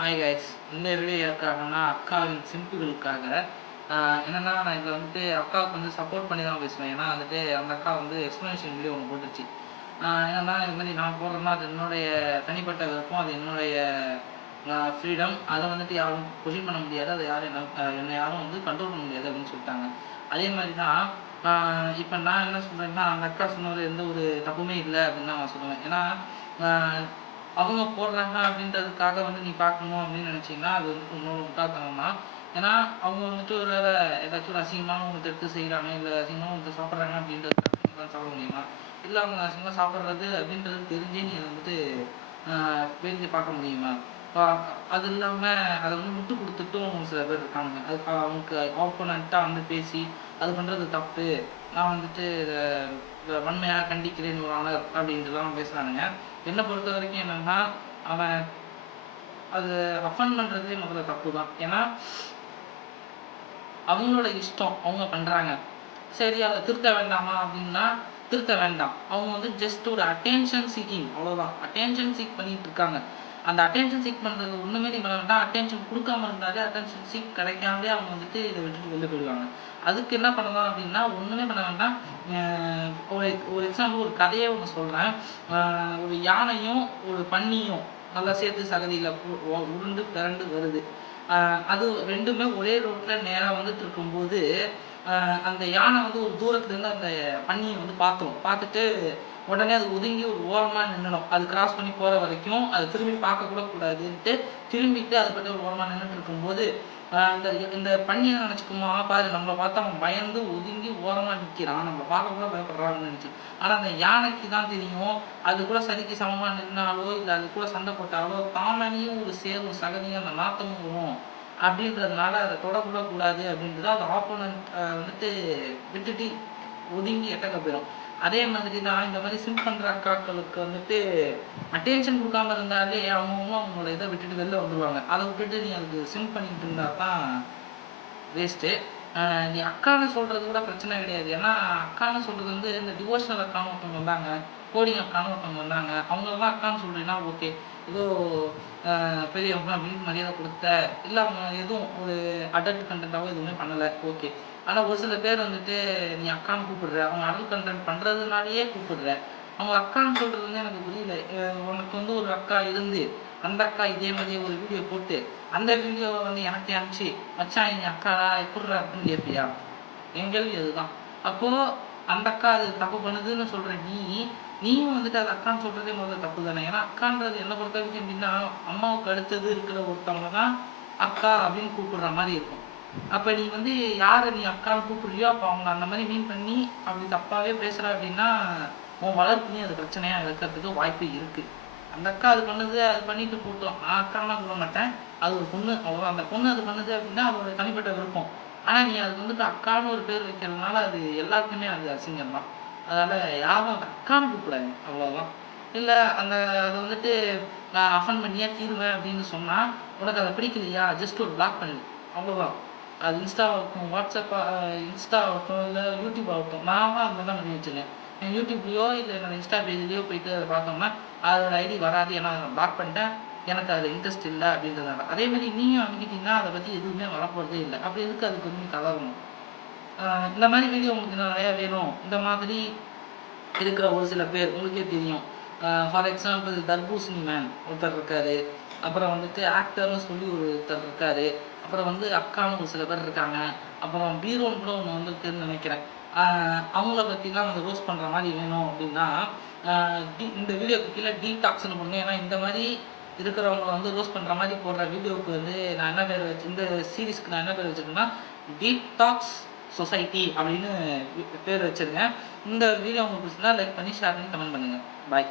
Hi guys, இந்த video யாருக்காகனா அக்காவின் சிம்பிளுக்காக. என்னென்னா, நான் இதில் வந்துட்டு அக்காவுக்கு வந்து சப்போர்ட் பண்ணி தான் பேசுவேன். ஏன்னா வந்துட்டு அந்த அக்கா வந்து எக்ஸ்ப்ளனேஷன் வீடியோ ஒன்று போட்டுச்சு. என்னென்னா, இது மாதிரி நான் போடுறேன்னா அது என்னுடைய தனிப்பட்ட விருப்பம், அது என்னுடைய ஃப்ரீடம். அதை வந்துட்டு யாரும் கொஷின் பண்ண முடியாது, அதை யாரும் என்னை யாரும் வந்து கண்ட்ரோல் பண்ண முடியாது அப்படின்னு சொல்லிட்டாங்க. அதே மாதிரி தான் இப்போ நான் என்ன சொல்கிறேன்னா, அந்த அக்கா சொன்னது எந்த ஒரு தப்புமே இல்லை அப்படின்னு தான் நான் சொல்லுவேன். ஏன்னா அவங்க போடுறாங்க அப்படின்றதுக்காக வந்து நீ பார்க்கணும் அப்படின்னு நினச்சிங்கன்னா அது வந்து உன்னோட முட்டாள்தனம் தான். ஏன்னா அவங்க வந்துட்டு ஒரு வேலை ஏதாச்சும் ஒரு அசிங்கமான ஒன்று எடுத்து செய்கிறாங்க, இல்லை அசிங்கமாக ஒன்று சாப்பிட்றாங்க அப்படின்றதுக்காக நீங்களாம் சாப்பிட முடியுமா? இல்லை அவங்க அசிங்கமாக சாப்பிட்றது அப்படின்றது தெரிஞ்சே நீ வந்துட்டு வேடிக்கை பார்க்க முடியுமா? அது இல்லாமல் அதை வந்து முட்டு கொடுத்துட்டும் சில பேர் இருக்காங்க. அது அவங்களுக்கு ஆப்போனண்ட்டாக வந்து பேசி அது பண்ணுறது தப்பு, நான் வந்துட்டு வன்மையாக கண்டிக்கிறேன் ஒரு ஆனர் அப்படின்ட்டுலாம் பேசுகிறானுங்க. என்னை பொறுத்த வரைக்கும் என்னென்னா, அவன் அது அஃபண்ட் பண்ணுறதே முதல்ல தப்பு தான். ஏன்னா அவங்களோட இஷ்டம், அவங்க பண்ணுறாங்க. சரி, அதை திருத்த வேண்டாமா அப்படின்னா திருத்த வேண்டாம். அவங்க வந்து ஜஸ்ட் ஒரு அட்டென்ஷன் சீக்கிங், அவ்வளோதான். அட்டென்ஷன் சீக் பண்ணிட்டு இருக்காங்க. அந்த அட்டென்ஷன் சீக் பண்ணுறது ஒன்றுமே நீ பண்ண வேண்டாம். அட்டென்ஷன் கொடுக்காம இருந்தாலே அட்டென்ஷன் சீக் கிடைக்காமலே அவங்க வந்துட்டு இதை விட்டுட்டு வெளில போயிடுவாங்க. அதுக்கு என்ன பண்ணலாம் அப்படின்னா, ஒன்றுமே பண்ண வேண்டாம். ஒரு எக்ஸாம்பிள், ஒரு கதையே ஒன்று சொல்கிறேன். ஒரு யானையும் ஒரு பன்னியும் நல்லா சேர்த்து சகதியில் உருண்டு பிறண்டு வருது. அது ரெண்டுமே ஒரே ரோட்டில் நேராக வந்துட்டு இருக்கும்போது அந்த யானை வந்து ஒரு தூரத்துலேருந்து அந்த பன்னியை வந்து பார்த்துட்டு உடனே அது ஒதுங்கி ஒரு ஓரமாக நின்றுடும். அது கிராஸ் பண்ணி போகிற வரைக்கும் அது திரும்பி பார்க்கக்கூட கூடாதுன்ட்டு திரும்பிட்டு அது பற்றி ஒரு ஓரமாக நின்றுட்டு இருக்கும்போது இந்த பன்னியை நினச்சிக்குமா, பாரு நம்மளை பார்த்தா அவன் பயந்து ஒதுங்கி ஓரமாக நிற்கிறான், நம்மளை பார்க்க கூட பயப்படுறான்னு நினச்சி. ஆனால் அந்த யானைக்கு தான் தெரியும், அது கூட சரிக்கு சமமாக நின்னாலோ இல்லை அது கூட சண்டை போட்டாலோ தாமனியும் ஒரு சேரும் சகதியும் அந்த நாத்தமும் வரும் அப்படின்றதுனால அதை தொடக்கூட கூடாது அப்படின்றது அது ஆப்போனண்ட் வந்துட்டு விட்டுட்டு ஒதுங்கி எட்டக்க போயிடும். அதே மாதிரி தான் இந்த மாதிரி சிம் பண்ணுற அக்காக்களுக்கு வந்துட்டு அட்டென்ஷன் கொடுக்காம இருந்தாலே அவங்களோட இதை விட்டுட்டு வெளில வந்துடுவாங்க. அதை விட்டுட்டு நீ அதுக்கு சிம் பண்ணிட்டு இருந்தா தான் வேஸ்ட்டு. நீ அக்கான்னு சொல்கிறது கூட பிரச்சனை கிடையாது. ஏன்னா அக்கான்னு சொல்கிறது வந்து இந்த டிவோஷனல் அக்கான்னு ஒருத்தவங்க வந்தாங்க, கோடிங் அக்கான்னு ஒருத்தவங்க வந்தாங்க. அவங்களெல்லாம் அக்கான்னு சொல்கிறீங்கன்னா ஓகே, ஏதோ பெரியவங்க அப்படின்னு மரியாதை கொடுத்த, இல்லை அவங்க எதுவும் ஒரு அடல்ட் கண்டென்ட்டாகவும் எதுவுமே பண்ணலை, ஓகே. ஆனால் ஒரு சில பேர் வந்துட்டு நீ அக்கான்னு கூப்பிடுற, அவங்க அடல்ட் கண்டென்ட் பண்ணுறதுனாலேயே கூப்பிடுற, அவங்க அக்கான்னு சொல்கிறது வந்து எனக்கு புரியல. உனக்கு வந்து ஒரு அக்கா இருந்து அந்த அக்கா இதே மாதிரியே ஒரு வீடியோ போட்டு அந்த வீடியோவை வந்து எனக்கு அனுப்பிச்சு மச்சான் என் அக்காடா எப்படிறா அப்படின்னு கேட்பியா? என் கேள்வி அதுதான். அப்போது அந்த அக்கா அது தப்பு பண்ணுதுன்னு சொல்கிற நீயும் வந்துட்டு அது அக்கான்னு சொல்கிறதே முதல்ல தப்பு தானே. ஏன்னா அக்கான்றது என்னை பொறுத்த வரைக்கும் எப்படின்னா, அம்மாவுக்கு அடுத்தது இருக்கிற ஒருத்தவங்க தான் அக்கா அப்படின்னு கூப்பிடுற மாதிரி இருக்கும். அப்போ நீ வந்து யாரை நீ அக்கான்னு கூப்பிடுறியோ அப்போ அவங்க அந்த மாதிரி மீன் பண்ணி அப்படி தப்பாகவே பேசுகிற அப்படின்னா உன் வளர்ப்புலேயும் அது பிரச்சனையாக இருக்கிறதுக்கு வாய்ப்பு இருக்குது. அந்த அக்கா அது பண்ணுது, அது பண்ணிட்டு போட்டோம், நான் அக்காலாம் சொல்ல மாட்டேன், அது ஒரு பொண்ணு அவ்வளோ. அந்த பொண்ணு அது பண்ணுது அப்படின்னா அதோட தனிப்பட்ட விருப்பம். ஆனால் நீ அதுக்கு வந்துட்டு அக்கான்னு ஒரு பேர் வைக்கிறதுனால அது எல்லாருக்குமே அது அசிங்கம் தான். அதனால் யாரும் அந்த அக்கான்னு கூப்பிடாது, அவ்வளோதான். இல்லை அதை வந்துட்டு நான் அஃபன் பண்ணியே தீருவேன் அப்படின்னு சொன்னால் உனக்கு அதை பிடிக்கலையா, ஜஸ்ட் ஒரு பிளாக் பண்ணு, அவ்வளோதான். அது இன்ஸ்டாவாகட்டும், இன்ஸ்டா ஆகட்டும், இல்லை யூடியூப் ஆகட்டும், நான் அந்த தான் பண்ணி வச்சுருக்கேன். என் யூடியூப்லேயோ இல்லை என்னோட இன்ஸ்டா பேஜ்லேயோ போயிட்டு அதை பார்த்தோம்னா அதோட ஐடி வராது, ஏன்னா அதை பிளாக் பண்ணிட்டேன், எனக்கு அதில் இன்ட்ரெஸ்ட் இல்லை அப்படின்றதுனால. அதேமாதிரி நீயும் அமைக்கிட்டீங்கன்னா அதை பற்றி எதுவுமே வரப்போகிறதே இல்லை. அப்படி எதுக்கு அதுக்கு வந்து கலரணும்? இந்த மாதிரி வீடியோ உங்களுக்கு நிறையா வேணும். இந்த மாதிரி இருக்கிற ஒரு சில பேர் உங்களுக்கே தெரியும். ஃபார் எக்ஸாம்பிள் தர்பூசணி மேன் ஒருத்தர் இருக்கார், அப்புறம் வந்துட்டு ஆக்டர்னு சொல்லி ஒருத்தர் இருக்கார், அப்புறம் வந்து அக்கான்னு ஒரு சில பேர் இருக்காங்க, அப்புறம் பீரோன்னு கூட ஒன்று வந்துருக்குன்னு நினைக்கிறேன். அவங்கள பற்றிலாம் வந்து ரோஸ்ட் பண்ணுற மாதிரி வேணும் அப்படின்னா இந்த வீடியோக்கு கீழே டீடாக்ஸ்னு பண்ணுங்க. ஏன்னா இந்த மாதிரி இருக்கிறவங்க வந்து ரோஸ்ட் பண்ணுற மாதிரி போடுற வீடியோவுக்கு வந்து நான் என்ன பேர் வச்சு, இந்த சீரீஸ்க்கு நான் என்ன பேர் வச்சுருக்கேன்னா டீடாக்ஸ் சொசைட்டி அப்படின்னு பேர் வச்சுருக்கேன். இந்த வீடியோ உங்களுக்கு பிடிச்சிருந்தா லைக் பண்ணி ஷேர் பண்ணி கமெண்ட் பண்ணுங்கள். பாய்.